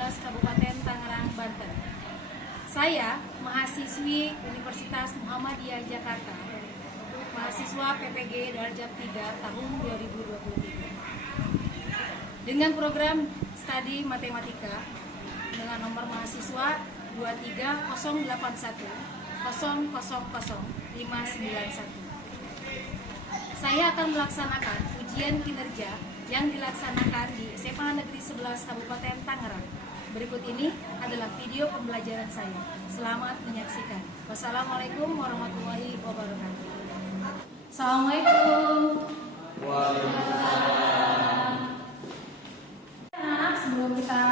11 Kabupaten Tangerang, Banten. Saya mahasiswi Universitas Muhammadiyah Jakarta, mahasiswa PPG Darjat 3 tahun 2023. Dengan program studi matematika dengan nomor mahasiswa 23081000591. Saya akan melaksanakan ujian kinerja yang dilaksanakan di SMA Negeri 11 Kabupaten Tangerang. Berikut ini adalah video pembelajaran saya. Selamat menyaksikan. Wassalamualaikum warahmatullahi wabarakatuh. Assalamualaikum. Waalaikumsalam. Anak-anak, sebelum kita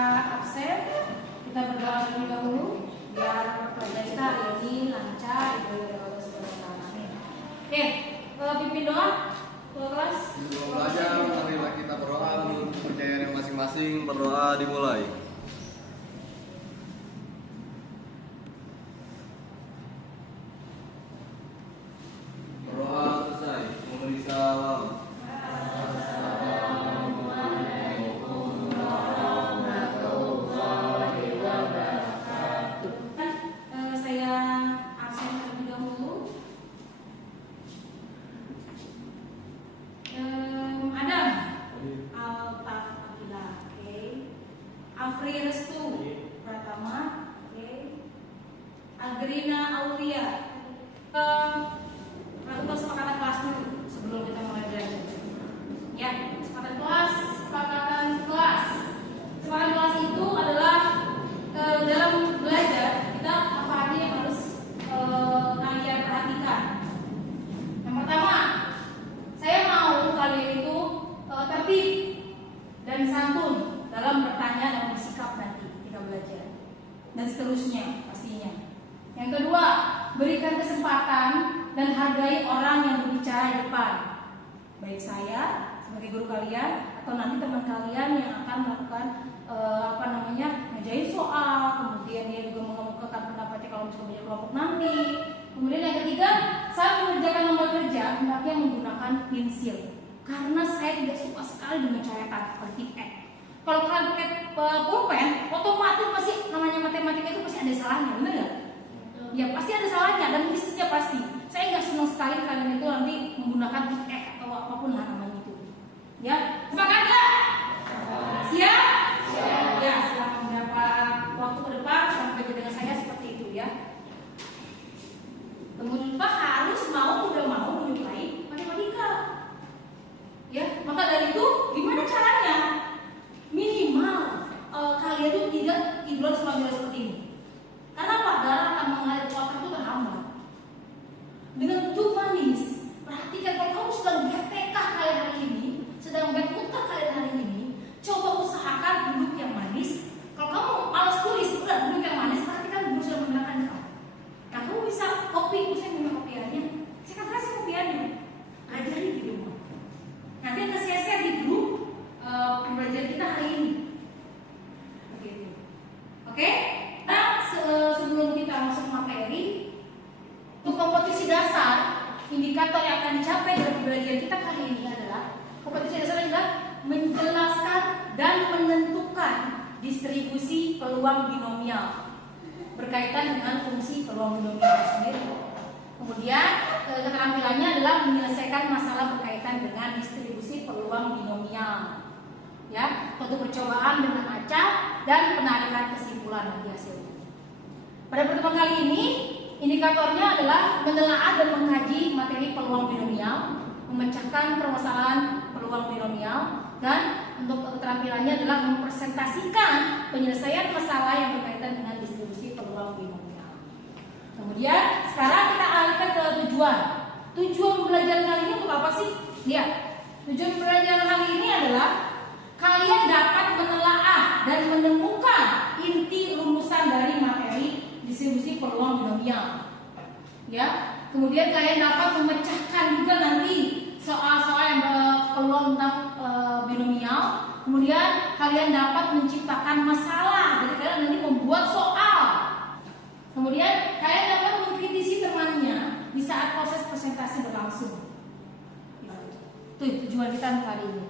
absen, kita berdoa terlebih dahulu biar pelajaran kita hari ini lancar diberi oleh Allah Subhanahu wa Ta'ala. Oke, pimpin doa. Kelas. Sebelum belajar, marilah kita berdoa menurut kepercayaan masing-masing. Berdoa dimulai. Berdoa selesai. Memberi salam. Saya absen terlebih dahulu. Adam Alta-Akila, oke. Afri Restu Pratama, oke. Agrina Aulia. Lakukan kesepakatan kelas dulu sebelum kita mulai belajar. Ya, kesepakatan kelas. Kesepakatan kelas itu adalah dalam belajar kita apa aja yang harus kalian perhatikan. Yang pertama, saya mau kalian itu tertib dan santun dalam bertanya dan bersikap nanti ketika belajar, dan seterusnya pastinya. Yang kedua, berikan kesempatan dan hargai orang yang berbicara di depan, baik saya sebagai guru kalian atau nanti teman kalian yang akan melakukan ngerjain soal, kemudian dia juga mengemukakan pendapatnya kalau misalnya punya kelompok nanti. Kemudian yang ketiga, saat mengerjakan nomor kerja hendaknya menggunakan pensil, karena saya tidak suka sekali dengan coretan seperti X. Kalau kalian pakai pulpen, otomatis pasti namanya matematika itu pasti ada salahnya, benar nggak? Ya pasti ada salahnya dan bisnya pasti. Saya nggak senang sekali kalian itu nanti menggunakan X atau apapun lah namanya itu. Ya, sepakat nggak? Siap? Ya, selama beberapa waktu ke depan sampai dengan saya seperti itu ya. Kemudian harus udah mau menyukai matematika. Ya, maka dari itu gimana caranya? Minimal kalian itu tidak tiduran selama seperti ini. Karena apa? Darah akan mengalir ke otak itu terhambat. Dengan duduk manis, perhatikan kalau kamu sedang BTK kalian hari ini, sedang BTK kalian hari ini, coba usahakan duduk yang manis. Kalau kamu malas tulis, udah duduk yang manis, perhatikan guru sudah menggunakan apa. Nah, kamu bisa copy, saya punya kopiannya. Saya akan kasih kopiannya. Ajari di rumah. Nanti akan saya share di grup pembelajaran kita hari ini. Begitu. Oke? Nah, sebelum kita masuk materi, untuk kompetisi dasar, indikator yang akan dicapai dalam pembelajaran kita kali ini adalah kompetisi dasar adalah menjelaskan dan menentukan distribusi peluang binomial berkaitan dengan fungsi peluang binomial sendiri. Kemudian keterampilannya adalah menyelesaikan masalah berkaitan dengan distribusi peluang binomial. Ya, suatu percobaan dengan acak dan penarikan kesimpulan dari hasilnya. Pada pertemuan kali ini, indikatornya adalah menelaah dan mengkaji materi peluang binomial, memecahkan permasalahan peluang binomial, dan untuk keterampilannya adalah mempresentasikan penyelesaian masalah yang berkaitan dengan distribusi peluang binomial. Kemudian sekarang kita alihkan ke tujuan. Tujuan pembelajaran kali ini untuk apa sih? Lihat, tujuan pembelajaran kali ini adalah kalian dapat menelaah dan menemukan inti rumusan dari materi distribusi peluang binomial. Ya, kemudian kalian dapat memecahkan juga nanti soal-soal yang peluang tentang binomial. Kemudian kalian dapat menciptakan masalah, jadi kalian nanti membuat soal. Kemudian kalian dapat mengkritisi temannya di saat proses presentasi berlangsung. Itu tujuan kita hari ini.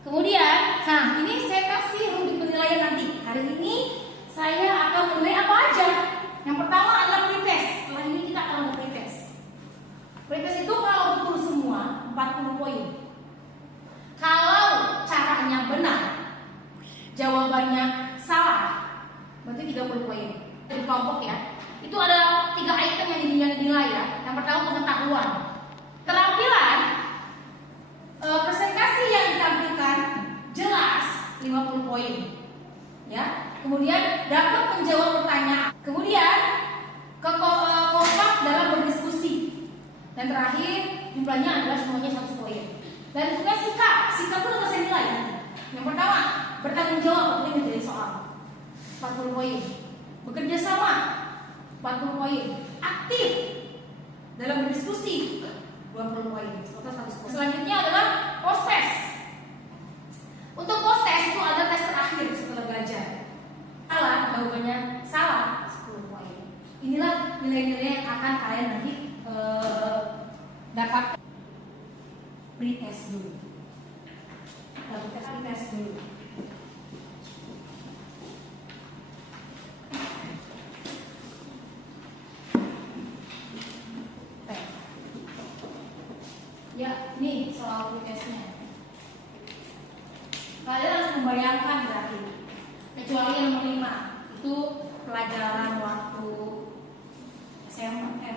Kemudian, nah ini saya kasih untuk penilaian jawabannya salah, berarti 30 poin. Dari kelompok ya, itu ada 3 item yang dinilai ya. Yang pertama pengetahuan, keterampilan, presentasi yang ditampilkan jelas 50 poin ya. Kemudian dapat menjawab pertanyaan, kemudian kompak dalam berdiskusi, dan terakhir jumlahnya adalah semuanya 100 poin. Dan juga sikap pun harus saya nilai. Yang pertama, bertanggung jawab untuk menjadi soal 40 poin, bekerja sama 40 poin, aktif dalam berdiskusi 20 poin, total 100 poin. Selanjutnya adalah post test. Untuk post test itu ada tes terakhir setelah belajar. Salah, jawabannya salah 10 poin. Inilah nilai-nilai yang akan kalian nanti dapat. Pretest dulu. Kita tes dulu. Ya, ini soal pretestnya. Kalian harus membayangkan berarti. Kecuali yang nomor 5 itu pelajaran waktu SMP.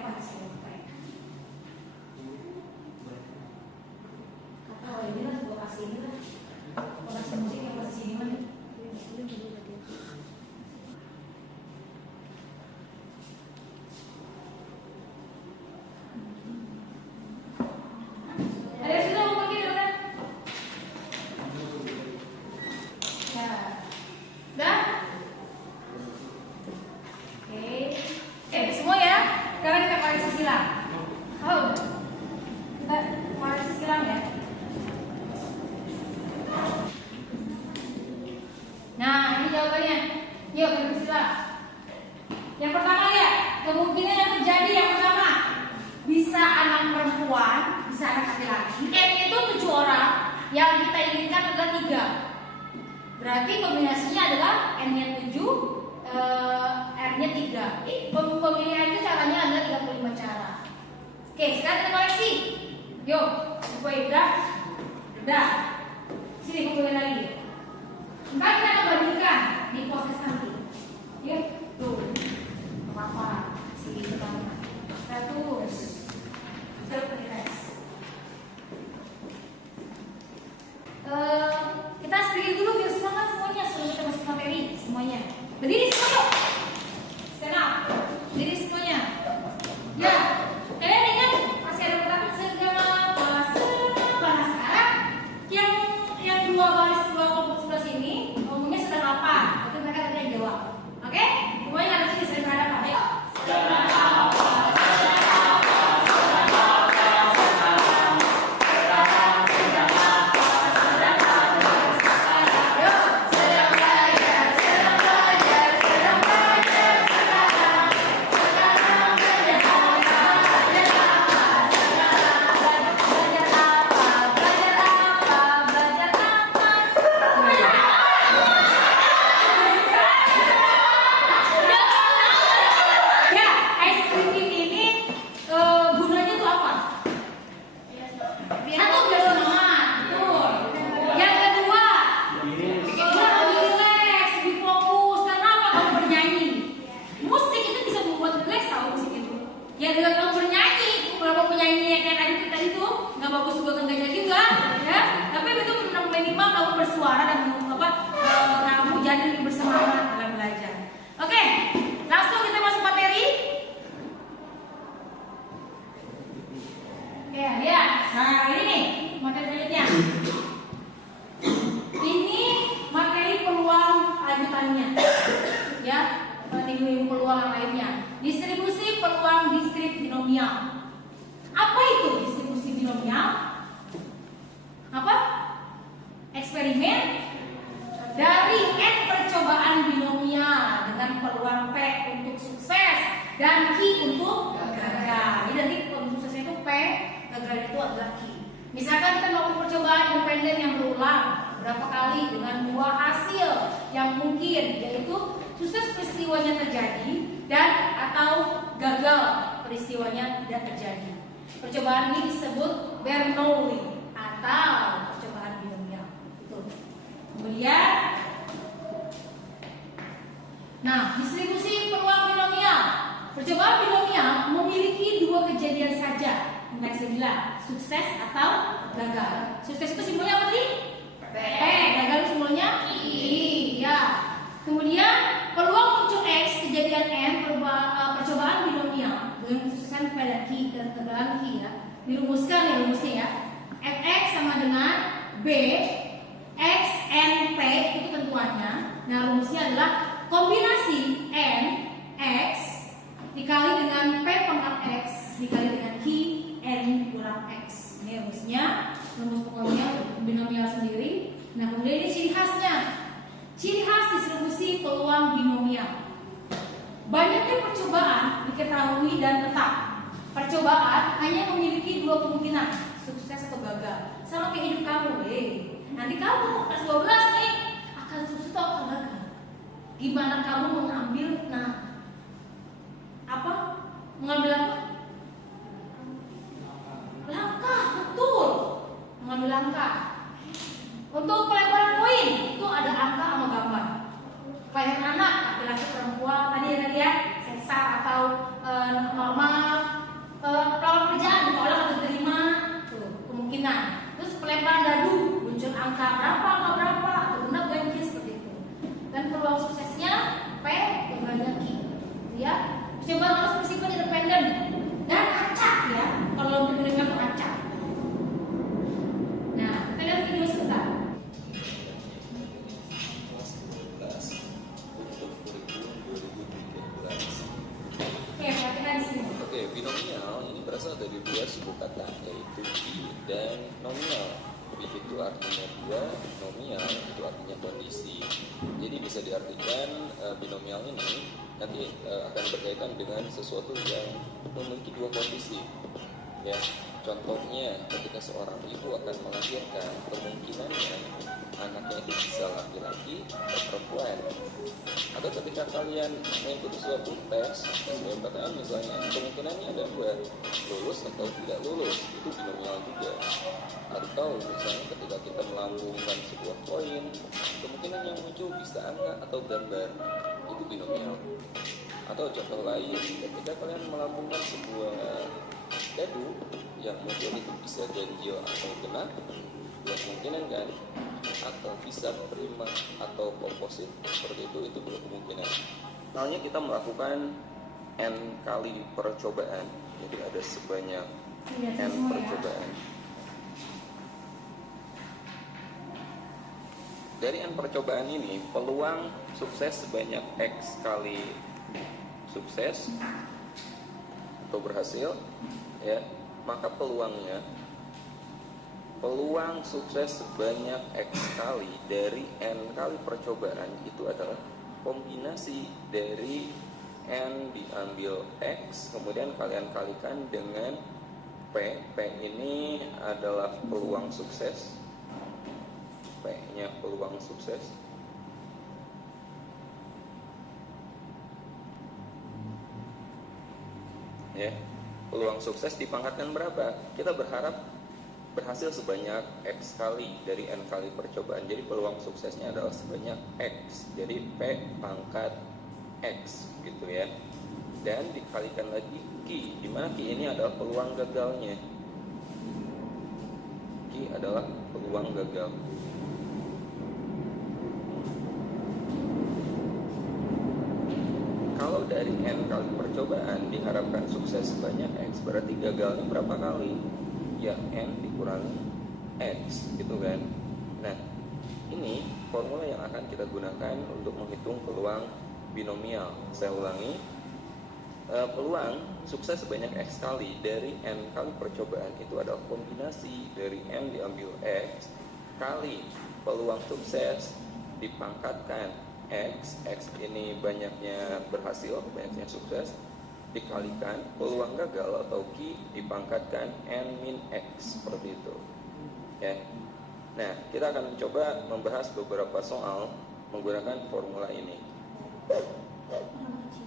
Oh ini lah, gue kasih ini lah. Gue kasih musik yang kasih sini mana? Ada yang sudah mau pergi udah? Ya, udah? Oke, semua ya. Sekarang kita koreksi silang. Oh, kita koreksi silang ya. Nah, ini jawabannya. Yuk, kita bersilah. Yang pertama ya, kemungkinan yang terjadi yang pertama bisa anak perempuan, bisa anak laki-laki. N itu 7 orang, yang kita inginkan adalah 3. Berarti kombinasinya adalah N-nya 7, R-nya 3. Pemilihan itu caranya adalah 35 cara. Oke, sekarang kita koreksi. Yuk, udah. Sini kumpulin lagi. Ntar kita akan bandingkan di proses nanti. Ya, tuh. Apa? Sini pertama. Terus. Surprise. Kita screen dulu biar semangat semuanya sebelum kita masuk materi semuanya. Berdiri semua yuk. Stand up. Berdiri semuanya. Ya. Kalian ingat masih ada pertanyaan segala bahasa. Sekarang yang 2 baris 2 kelompok sebelah sini ngomongnya sedang apa? Itu mereka tadi yang jawab. Oke? Semuanya ada sini saya berhadapan. Ayo. Sedang apa? Distribusi peluang diskrit binomial. Apa itu distribusi binomial? Apa? Eksperimen dari N percobaan binomial dengan peluang P untuk sukses dan Q untuk gagal. Jadi nanti kalau suksesnya itu P, gagal itu adalah Q. Misalkan kita melakukan percobaan independen yang berulang berapa kali dengan 2 hasil yang mungkin, yaitu sukses peristiwanya terjadi dan atau gagal peristiwanya tidak terjadi. Percobaan ini disebut Bernoulli atau percobaan binomial. Kemudian Nah, distribusi peluang binomial. Percobaan binomial memiliki dua kejadian saja. Yang saya bilang, sukses atau gagal. Sukses itu simbolnya apa sih? P. Gagal itu simbolnya I. Ya. Kemudian peluang muncul X kejadian N percobaan binomial dengan kesuksesan P dan Q dan kegagalan Q ya. Dirumuskan ya rumusnya ya. Fx sama dengan B X N P itu tentuannya. Nah, rumusnya adalah kombinasi N X dikali dengan P pangkat X dikali dengan Q N kurang X. Ini rumusnya, rumus binomial sendiri. Nah, kemudian ini ciri khasnya. Ciri khas distribusi peluang binomial. Banyaknya percobaan diketahui dan tetap. Percobaan hanya memiliki dua kemungkinan, sukses atau gagal. Sama kayak hidup kamu, nanti kamu kelas 12 nih akan sukses atau akan gagal. Gimana kamu mengambil mengambil apa? Langkah, betul. Mengambil langkah. Untuk pelemparan koin itu ada angka sama gambar. Kayak anak, laki-laki, perempuan, tadi ya, sesar atau normal, lawan kerjaan, ditolak atau diterima, tuh kemungkinan. Terus pelemparan dadu, muncul angka berapa, atau benar ganjil seperti itu. Dan peluang suksesnya P dengan Q, ya. Coba harus bersifat independen dan acak ya. Kalau untuk mendengar acak. Nah, kita lihat video sebentar. Oke, binomial ini berasal dari dua suku kata, yaitu bi dan nominal. Bi itu artinya dua, nominal itu artinya kondisi. Jadi bisa diartikan binomial ini nanti akan berkaitan dengan sesuatu yang memiliki dua kondisi. Ya, contohnya ketika seorang ibu akan melahirkan, kemungkinannya anaknya itu bisa laki-laki atau perempuan. Atau ketika kalian mengikuti suatu tes SBMPTN misalnya, kemungkinannya ada dua, lulus atau tidak lulus, itu binomial juga. Atau misalnya ketika kita melambungkan sebuah koin, kemungkinan yang muncul bisa angka atau gambar, itu binomial. Atau contoh lain, ketika kalian melambungkan sebuah dadu yang muncul itu bisa ganjil atau genap, dua kemungkinan kan, atau bisa prima atau komposit, seperti itu dua kemungkinan. Misalnya kita melakukan n kali percobaan, jadi ada sebanyak n percobaan. Dari n percobaan ini, peluang sukses sebanyak x kali sukses atau berhasil, ya, maka peluang sukses sebanyak x kali dari n kali percobaan itu adalah kombinasi dari n diambil x, kemudian kalian kalikan dengan p. P ini adalah peluang sukses, P-nya peluang sukses. Ya, peluang sukses dipangkatkan berapa? Kita berharap berhasil sebanyak x kali dari n kali percobaan. Jadi peluang suksesnya adalah sebanyak x. Jadi P pangkat x gitu ya. Dan dikalikan lagi Q, di mana Q ini adalah peluang gagalnya. Q adalah peluang gagal. Kalau dari n kali percobaan diharapkan sukses sebanyak x, berarti gagalnya berapa kali? Ya n dikurangi x, gitu kan. Nah, ini formula yang akan kita gunakan untuk menghitung peluang binomial. Saya ulangi, peluang sukses sebanyak x kali dari n kali percobaan itu adalah kombinasi dari n diambil x kali peluang sukses dipangkatkan x ini banyaknya berhasil, banyaknya sukses, dikalikan peluang gagal atau Q dipangkatkan n min x, seperti itu ya. Nah, kita akan mencoba membahas beberapa soal menggunakan formula ini.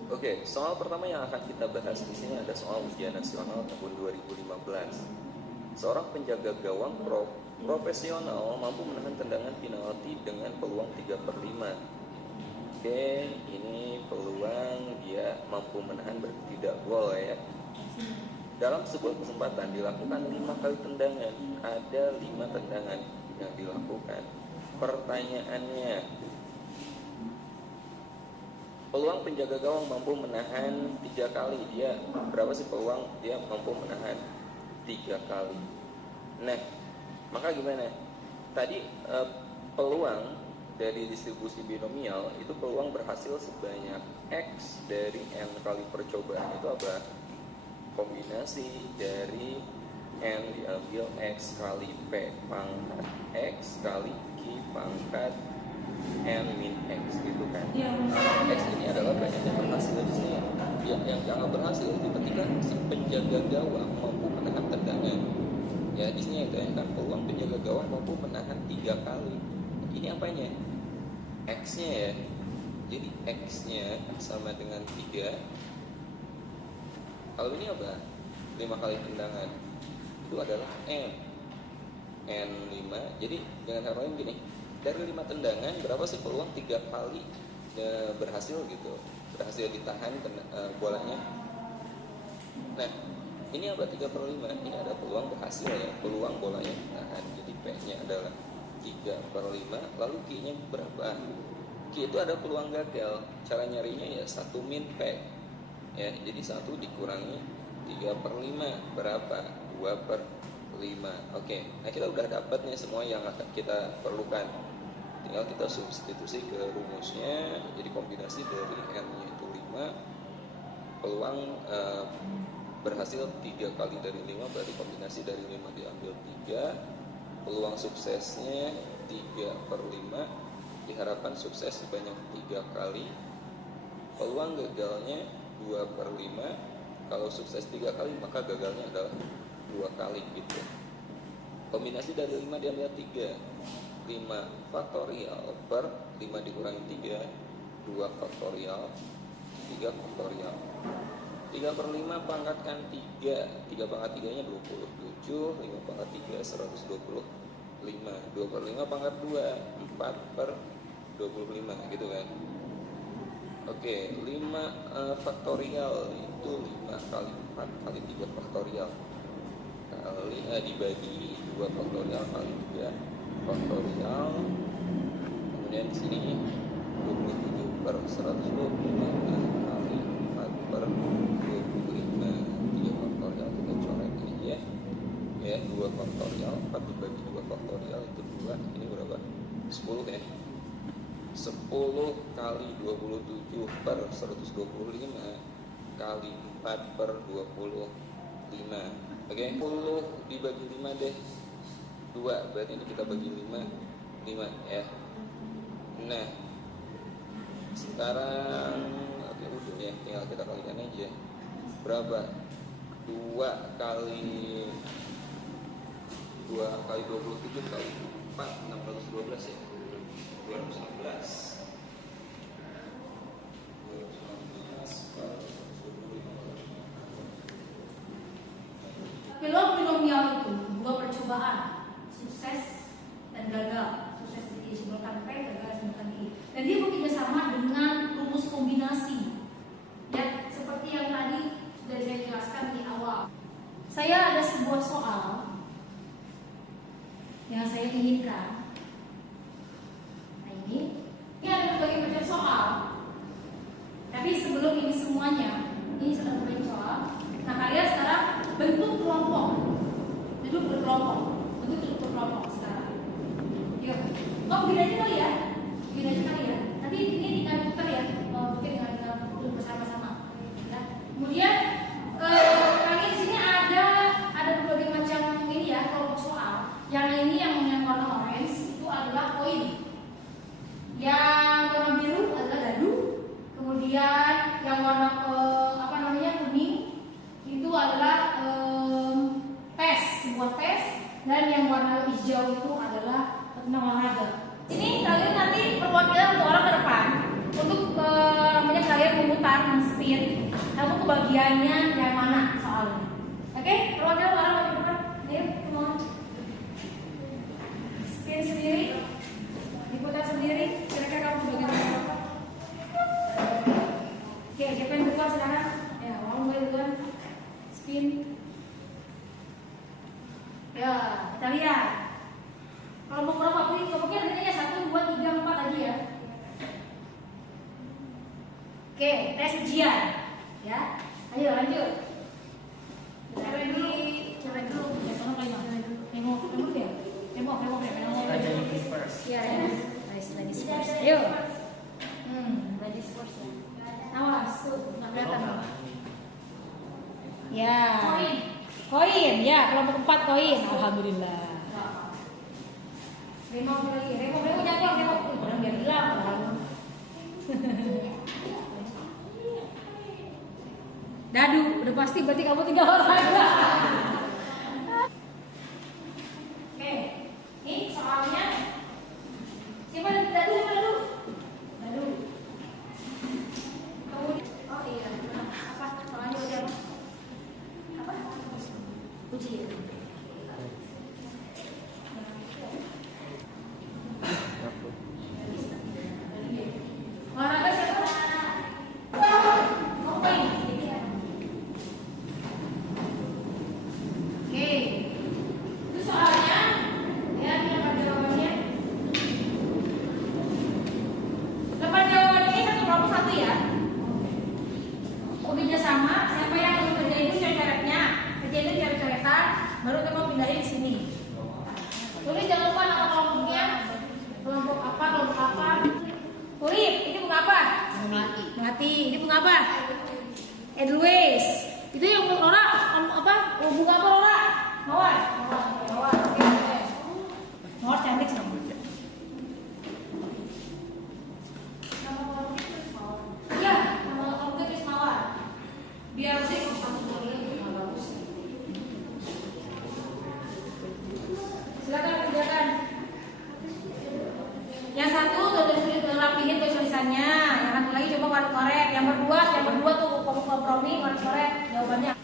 Oke, soal pertama yang akan kita bahas di sini ada soal ujian nasional tahun 2015. Seorang penjaga gawang profesional mampu menahan tendangan penalti dengan peluang 3/5. Oke, ini peluang dia mampu menahan berarti tidak gol ya. Dalam sebuah kesempatan dilakukan 5 kali tendangan, ada 5 tendangan yang dilakukan. Pertanyaannya, peluang penjaga gawang mampu menahan 3 kali. Dia berapa sih peluang dia mampu menahan 3 kali? Nah, maka gimana? Tadi peluang dari distribusi binomial itu peluang berhasil sebanyak X dari N kali percobaan itu apa? Kombinasi dari N diambil X kali P pangkat X kali Q pangkat N min X gitu kan. X ini adalah banyak yang berhasil di sini. Yang sangat berhasil itu ketika si penjaga gawang mampu menahan tendangan. Ya di sini itu kan peluang penjaga gawang mampu menahan 3 kali. Ini apanya? X-nya ya. Jadi X-nya sama dengan 3. Kalau ini apa? 5 kali tendangan. Itu adalah N. N5. Jadi jangan salah gini. Dari 5 tendangan berapa sih peluang 3 kali berhasil gitu. Berhasil ditahan bolanya. Nah, ini apa 3/5? Ini ada peluang berhasil ya. Peluang bolanya ditahan. Jadi P-nya adalah 3/5. Lalu Q-nya berapa? Q itu ada peluang gagal. Cara nyarinya ya 1 min P. Ya, jadi 1 dikurangi 3/5 berapa? 2/5. Oke, nah kita udah dapat nih semua yang akan kita perlukan. Tinggal kita substitusi ke rumusnya. Jadi kombinasi dari N-nya itu 5. Peluang berhasil 3 kali dari 5, berarti kombinasi dari 5 diambil 3. Peluang suksesnya 3/5. Diharapkan sukses sebanyak 3 kali. Peluang gagalnya 2/5. Kalau sukses 3 kali maka gagalnya adalah 2 kali gitu. Kombinasi dari 5 diambil 3. 5 faktorial per 5 dikurangi 3, 2 faktorial, 3 faktorial. 3/5 pangkatkan 3. 3 pangkat 3 nya 27. 5 pangkat 3 125. 2/5 pangkat 2 4/25 gitu kan. Oke, 5 faktorial itu 5 kali 4 kali 3 faktorial kali dibagi 2 faktorial kali 3 faktorial. Kemudian di sini 27/125 kali 4/25. 3 faktorial kita coret aja. Ya, 2 faktorial 4 dibagi 2 faktorial itu 2. Ini berapa? 10 ya. 10 kali 27/125 kali 4/25. Oke, 10 dibagi 5 deh 2, berarti ini kita bagi 5 ya. Nah, sekarang oke udah ya, tinggal kita kalikan aja. Berapa? 2 kali 27 kali 4 612 ya. 216 Peluang binomial itu 2 percobaan, sukses dan gagal. Sukses disimpulkan P, gagal disimpulkan I. Dan dia bekerja sama dengan rumus kombinasi. Ya, seperti yang tadi sudah saya jelaskan di awal. Saya ada sebuah soal yang saya inginkan. Nah ini ada berbagai macam soal. Tapi sebelum ini semuanya, ini sudah berbagai soal. Nah kalian sekarang bentuk kelompok, bentuk berkelompok sekarang. Yuk, begini aja kali ya, Tapi ini dengan putar ya, mungkin dengan bersama-sama. Ya. Kemudian kali di sini ada berbagai macam ini ya kelompok soal. Yang ini yang warna orange itu adalah koin. Yang warna biru adalah dadu. Kemudian yang warna kuning itu adalah sebuah tes, dan yang warna hijau itu adalah tentang olahraga. Ini kalian nanti perwakilan untuk orang ke depan untuk kalian memutar, men-spin, lalu kebagiannya yang mana soalnya. Oke, perwakilan orang ke depan, ayo, come on. Spin sendiri, diputar sendiri. Kira-kira kamu bagian apa? Oke, tes ujian. Ya. Ayo lanjut. Cewek dulu. Cewek dulu. Ya, tolong kalian. Tengok ya. Tengok ya. Raja Inggris first. Iya, ladies first. Ayo. Ladies first ya. Awas, tuh, nggak kelihatan. Ya. Koin, ya, kelompok 4 koin. Alhamdulillah. Remo lagi, Remo jangan Remo. Orang biar hilang. Dadu, udah pasti berarti kamu 3 orang. Oke, ini soalnya siapa Dadu? Dadu. Oh iya, apa? Soalnya udah apa? Uji. Olahraga siapa? Ngapain? Oke, itu soalnya ya dapat jawabannya. Dapat jawabannya ini satu kelompok satu ya. Hobinya sama, siapa yang ngerjain itu coret-coretnya, kerjain itu coret-coretan, baru kita mau pindahin di sini. Tulis jangan lupa nama kelompoknya, kelompok apa. Turip, ini bunga apa? Melati. Ini bunga apa? Edelweiss. Itu yang Laura apa? Bunga apa Laura? Mawar. Oke. Mawar cantik sih. Iya, nama kelompoknya tulis Mawar. Biar sih bagus. Silakan kerjakan. Yang satu udah rapihin tulisannya, yang satu lagi coba korek-korek. Yang berdua tuh kompromi korek-korek jawabannya.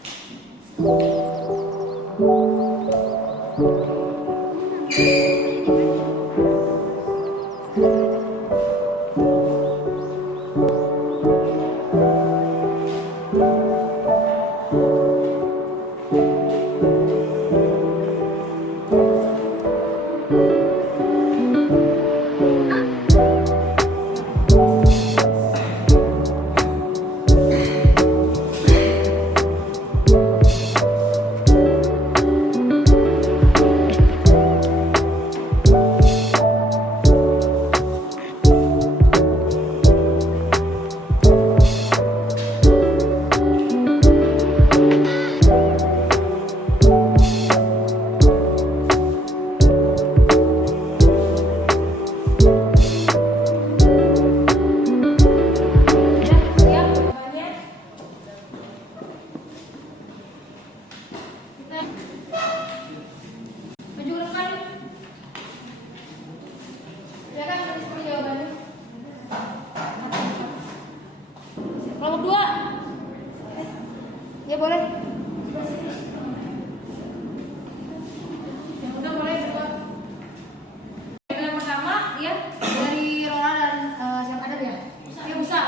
Ya boleh. Yang udah boleh coba. Yang pertama ya dari Rola dan siapa ada ya? Ya Musa.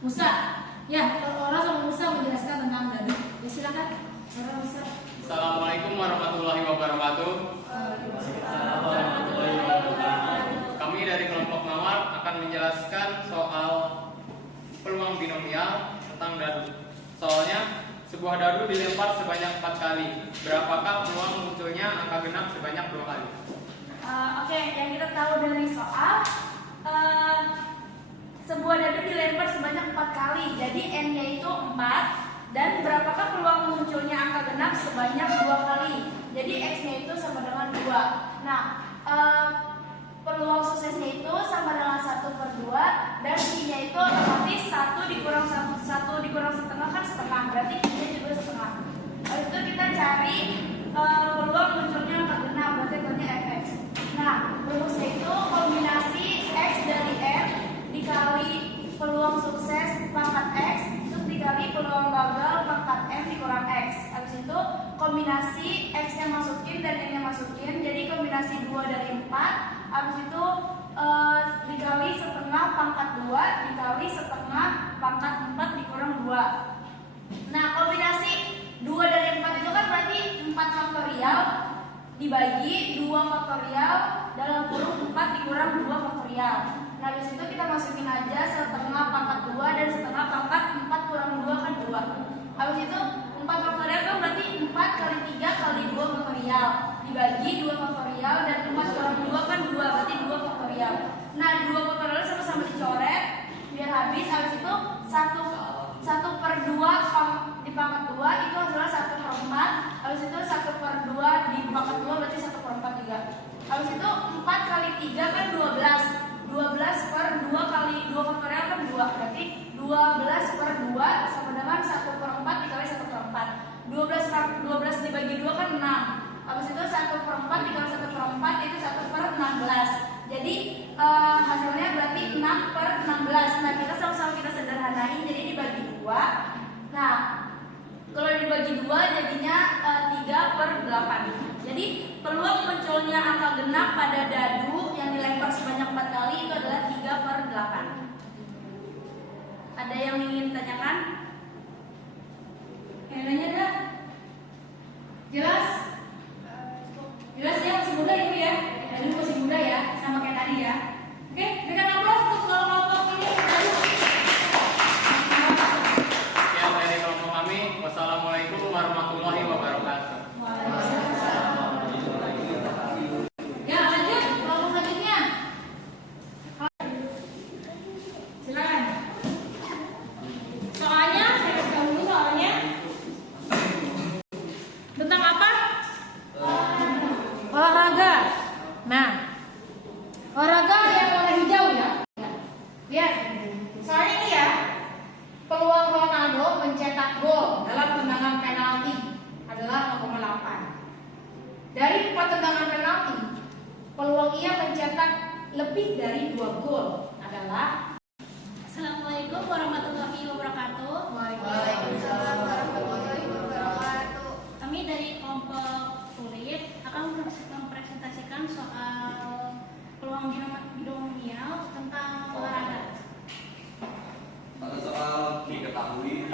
Musa. Ya, Rola sama Musa menjelaskan tentang dadu. Ya silakan. Rola Musa. Assalamualaikum warahmatullahi wabarakatuh. Kami dari kelompok Mawar akan menjelaskan soal peluang binomial tentang dadu. Soalnya, sebuah dadu dilempar sebanyak 4 kali. Berapakah peluang munculnya angka genap sebanyak 2 kali? Oke, yang kita tahu dari soal sebuah dadu dilempar sebanyak 4 kali. Jadi N-nya itu 4 dan berapakah peluang munculnya angka genap sebanyak 2 kali. Jadi X-nya itu sama dengan 2. Nah, peluang suksesnya itu sama dengan 1/2 dan I-nya itu otomatis 1 dikurang setengah kan setengah, berarti I-nya juga setengah. Habis itu kita cari peluang munculnya angka genap, berarti tentunya Fx. Nah, rumusnya itu kombinasi X dari M dikali peluang sukses pangkat X terus dikali peluang gagal pangkat M dikurang X. Habis itu kombinasi X-nya masukin dan M-nya masukin, jadi kombinasi 2 dari 4. Habis itu dikali setengah pangkat 2 dikali setengah pangkat 4 dikurang 2. Nah, kombinasi 2 dari 4 itu kan berarti 4 faktorial dibagi 2 faktorial dalam kurung 4 dikurang 2 faktorial. Nah, di situ kita masukin aja setengah pangkat 2 1/2 dipangkat 2 itu adalah 1/4. Habis itu 1/2 dipangkat 2 berarti 1/4 juga. Habis itu 4 kali 3 kan 12. 12/2 kali 2 faktorial kan 2. Berarti 12/2 sama dengan 1/4 dikali 1/4. 12 dibagi 2 kan 6. Habis itu 1/4 dikali 1/4 itu 1/16. Jadi hasilnya berarti 6/16. Nah, kita sama-sama kita sederhanain, jadi dibagi 2. Nah, kalau dibagi 2 jadinya 3/8. Jadi peluang munculnya angka genap pada dadu yang dilempar sebanyak 4 kali itu adalah 3/8. Ada yang ingin tanyakan? Yang nanya ada? Jelas? Jelas ya, masih muda ibu ya? Dadu masih muda ya, sama kayak tadi ya. Oke, berikan aplaus untuk kelompok ini. Sekian dari kelompok kami. Wassalamualaikum warahmatullahi wabarakatuh. Ya, lanjut kelompok selanjutnya. Silakan. Soalnya saya kasih tahu dulu soalnya. Tentang apa? Olahraga. Nah, olahraga yang warna hijau ya. Lihat. Soalnya ini ya. Peluang Ronaldo mencetak gol dalam tendangan penalti adalah 0,8. Dari 4 tendangan penalti, peluang ia mencetak lebih dari 2 gol adalah. Assalamualaikum warahmatullahi wabarakatuh. Waalaikumsalam warahmatullahi wabarakatuh. Kami dari kelompok kulit akan mempresentasikan soal peluang binomial tentang olahraga. Pada soal diketahui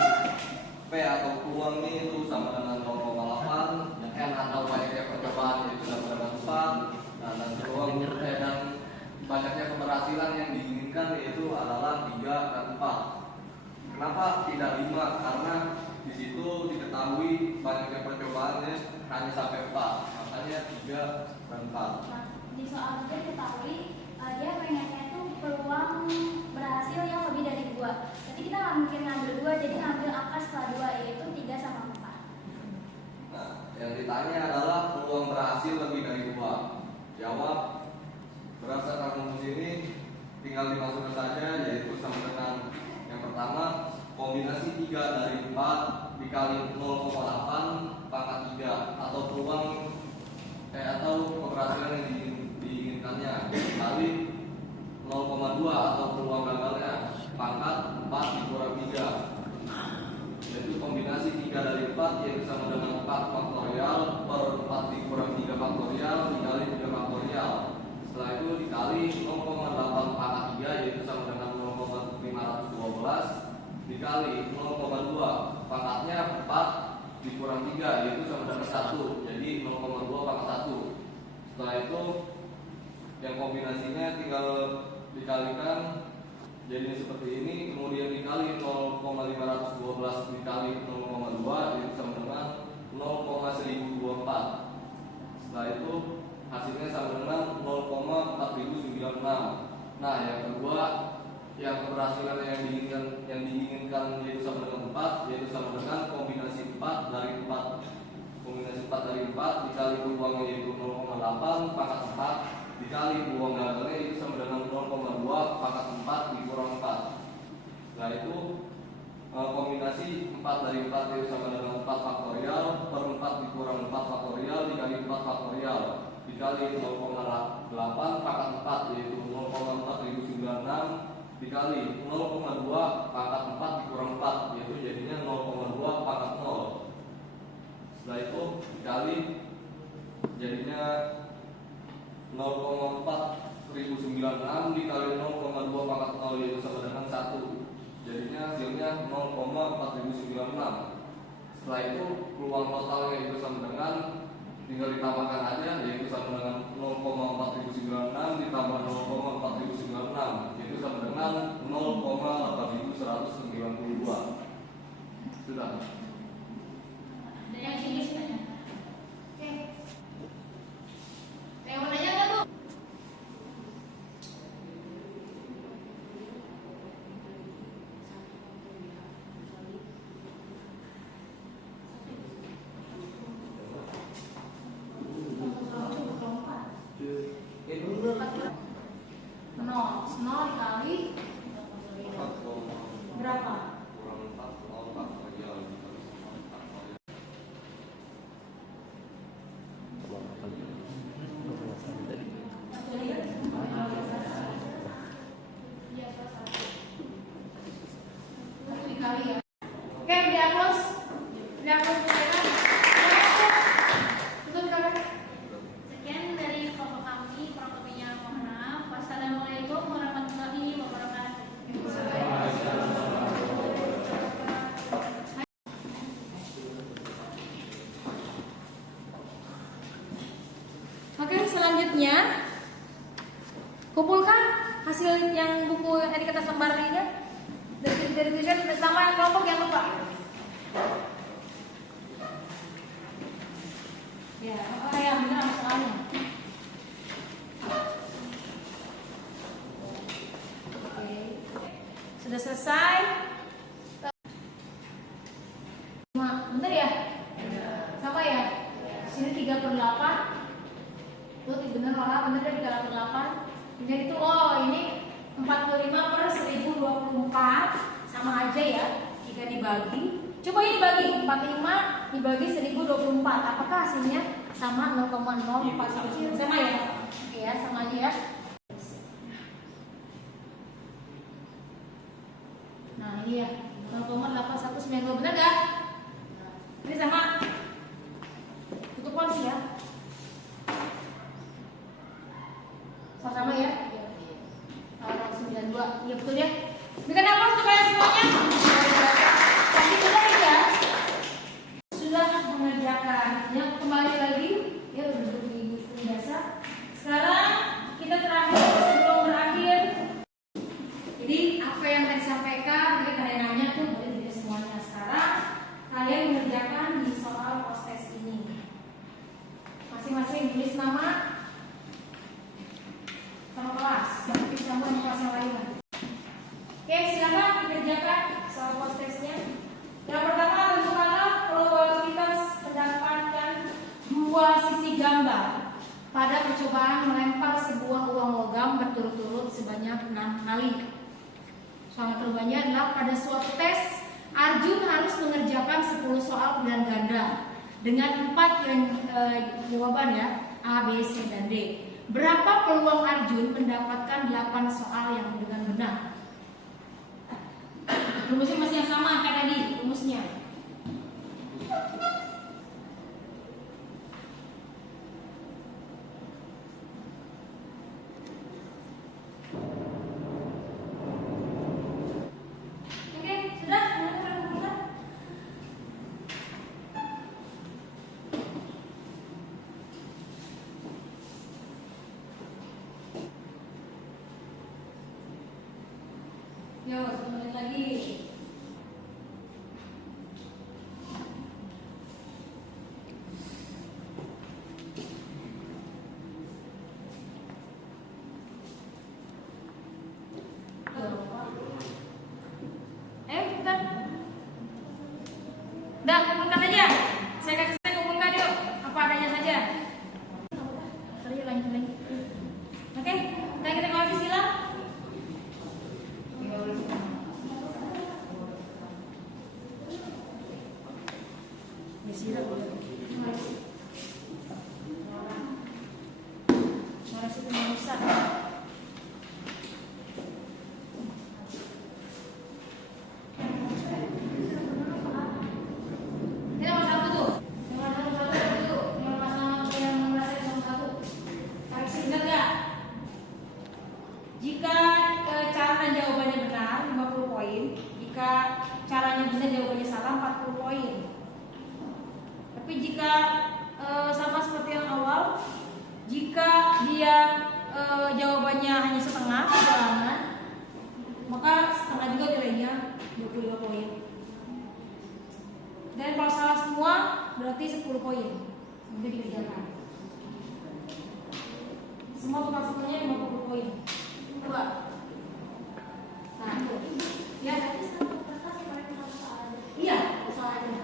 P atau peluang ini itu sama dengan 0,8, N atau banyaknya percobaan itu sama dengan 4, dan peluang dan banyaknya keberhasilan yang diinginkan yaitu adalah 3 dan 4. Kenapa tidak 5? Karena di situ diketahui banyaknya percobaannya hanya sampai 4, makanya 3 dan 4. Nah, di soal itu diketahui dia pengennya itu peluang berhasil yang lebih dari 2. Jadi kita nggak mungkin ngambil 2, jadi ngambil angka setelah 2 yaitu 3 sama 4. Nah, yang ditanya adalah peluang berhasil lebih dari 2. Jawab berdasarkan rumus ini tinggal dimasukkan saja, yaitu sama dengan yang pertama kombinasi 3 dari 4 dikali 0,8 pangkat 3 atau peluang atau keberhasilan yang diinginkannya dikali 0,2 atau peluang gagalnya pangkat 4 dikurang 3, yaitu kombinasi 3 dari 4 yaitu sama dengan 4 faktorial per 4 dikurang 3 faktorial dikali 3 faktorial. Setelah itu dikali 0,8 pangkat 3 yaitu sama dengan 0,512 dikali 0,2 pangkatnya 4 dikurang 3 yaitu sama dengan 1, jadi 0,2 pangkat 1. Setelah itu yang kombinasinya tinggal dikalikan jadi seperti ini, kemudian dikali 0,512 dikali 0,2 yaitu sama dengan 0,1024. Setelah itu hasilnya sama dengan 0,4096. Nah, yang kedua yang keberhasilan yang diinginkan yaitu sama dengan 4, yaitu sama dengan kombinasi 4 dari 4. Kombinasi 4 dari 4 dikali peluangnya yaitu 0,8 pangkat 4 dikali peluang gagalnya itu sama dengan 0,2 pangkat 4 dikurang 4. Setelah itu kombinasi 4 dari 4 itu sama dengan 4 faktorial per 4 dikurang 4 faktorial dikali 4 faktorial dikali 0,8 pangkat 4 yaitu 0,4096 dikali 0,2 pangkat 4 dikurang 4 yaitu jadinya 0,2 pangkat 0. Setelah itu dikali jadinya 0,4096 dikali 0,2 pangkat 0 yaitu sama dengan 1, jadinya hasilnya 0,4096. Setelah itu peluang totalnya itu sama dengan tinggal ditambahkan aja yaitu sama dengan 0,4096 ditambah 0,4096 yaitu sama dengan 0,8192. Sudah. Ada yang ingin tanya? Oke. Ada yang mau nanya nggak, Bu? tulisan nama kelompok yang lupa. Ya, yang benar masalahnya. Oke. Sudah selesai. Bener ya? Sama ya? Sini 3/8. Tuh bener malah bener deh 3/8. Jadi itu ini 45/1024 sama aja ya jika dibagi. Coba ini bagi 45 dibagi 1024. Apakah hasilnya sama 0,041? Sama ya? Oke ya, sama aja ya. Nah ini ya 0,8192 benar gak? Ini sama. Tutup kunci ya. Sama ya? 0,92. Iya betul ya. Berikan apa untuk kalian semuanya? Tapi sudah ya. Sudah mengerjakan. Yang kembali lagi ya udah di biasa. Sekarang kita terakhir sebelum berakhir. Jadi apa yang saya sampaikan, jadi kalian nanya tuh boleh tidak semuanya. Sekarang kalian mengerjakan di soal post-test ini. Masing-masing tulis nama sama kelas, tapi kamu yang kelas yang lain. Oke, silakan dikerjakan soal post-testnya. Yang pertama tentukanlah probabilitas mendapatkan dua sisi gambar pada percobaan melempar sebuah uang logam berturut-turut sebanyak 6 kali. Soal keduanya adalah pada suatu tes, Arjun harus mengerjakan 10 soal pilihan ganda dengan 4 jawaban ya, A, B, C, dan D. Berapa peluang Arjun mendapatkan 8 soal yang dengan benar? Rumusnya masih yang sama kayak tadi, rumusnya. Oke, sudah? Yo, 1 menit lagi. Cepetan. Udah, kumpulkan aja. Saya kumpulkan yuk. Apa adanya saja. Lanjut lagi. Oke, kita kasih silang. Jika cara dan jawabannya benar 50 poin, jika caranya benar jawabannya salah 40 poin. Tapi jika sama seperti yang awal, jika dia jawabannya hanya setengah ulangan, maka setengah juga nilainya 22 poin. Dan kalau salah semua berarti 10 poin. Nanti dikerjakan. Semua total semuanya 50 poin. Coba. Nah, ya. Iya, soalnya.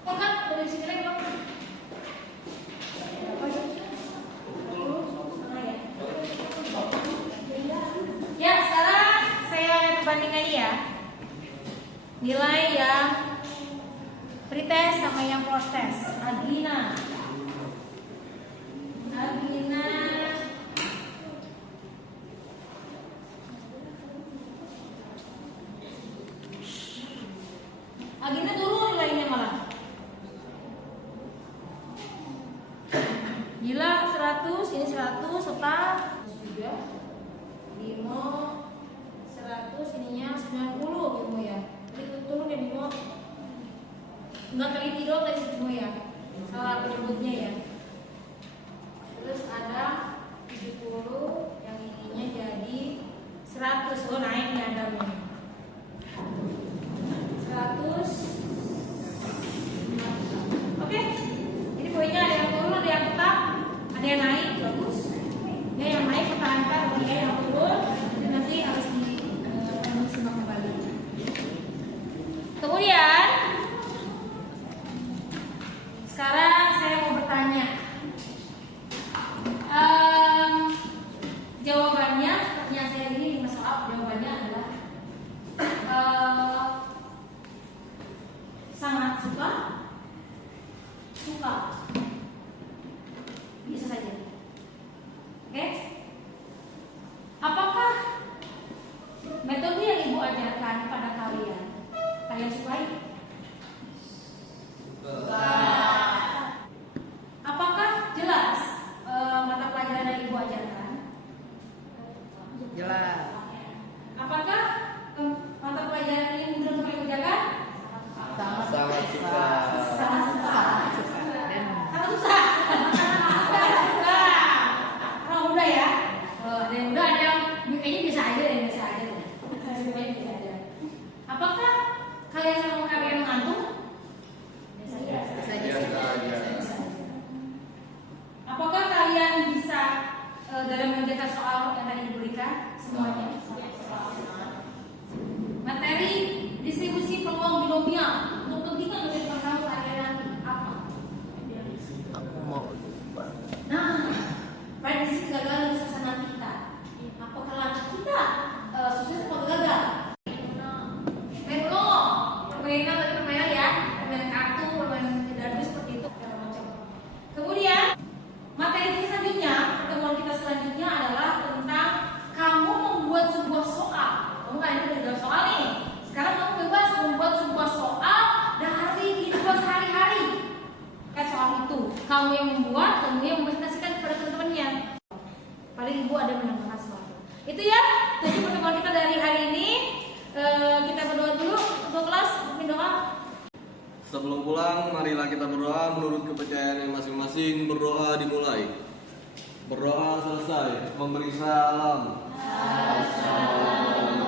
Kok kan dari sini lagi dong? Ya, sekarang saya bandingkan ya. Nilai yang pretest sama yang post-test. Agina turun nilainya malah. Gila 100, ini 100 setah juga. Bimo 100, ininya 90 Bimo ya. Itu turun ya Bimo. Enggak teliti doang tadi Bimo ya. Salah penyebutnya ya. Terus ada 70 yang ininya jadi 100 Jawabannya pertanyaan saya ini 5 soal. Jawabannya adalah sangat suka, bisa saja. Oke? Apakah metode yang ibu ajarkan pada kalian sukai? Apakah jelas mata pelajaran yang ibu ajarkan? Jelas. Apakah mata pelajaran ini mudah untuk dikerjakan? Sangat Sangat suka. Sangat susah. Dan Sangat susah. Sangat susah. Orang muda ya. Ada yang muda, ada yang kayaknya biasa aja, yang biasa aja. Semuanya biasa aja. Apakah kalian mengantuk? bisa aja. Biasa aja. Apakah kalian bisa dalam mengerjakan soal yang tadi diberikan semuanya? Materi distribusi peluang binomial untuk kepentingan menjadi kamu sehari nanti apa? Aku mau lupa. Nah, prediksi kegagalan kesuksesan kita. Apakah langkah kita sukses atau gagal? Permainan ya, permainan kartu, permainan dadu seperti itu, segala macam. Kemudian materi kita selanjutnya, pertemuan kita selanjutnya adalah tentang kamu membuat sebuah soal. Kamu kan ini udah soal nih. Sekarang kamu bebas membuat sebuah soal dari kehidupan sehari-hari. Kayak soal itu, kamu yang membuat, kamu yang mempresentasikan kepada teman-temannya. Paling ibu ada menambahkan sesuatu. Itu ya, jadi pertemuan kita dari hari ini. Kita berdoa dulu untuk kelas, mungkin doa. Sebelum pulang, marilah kita berdoa menurut kepercayaan yang masing-masing. Berdoa dimulai. Berdoa selesai. Memberi salam. Assalamualaikum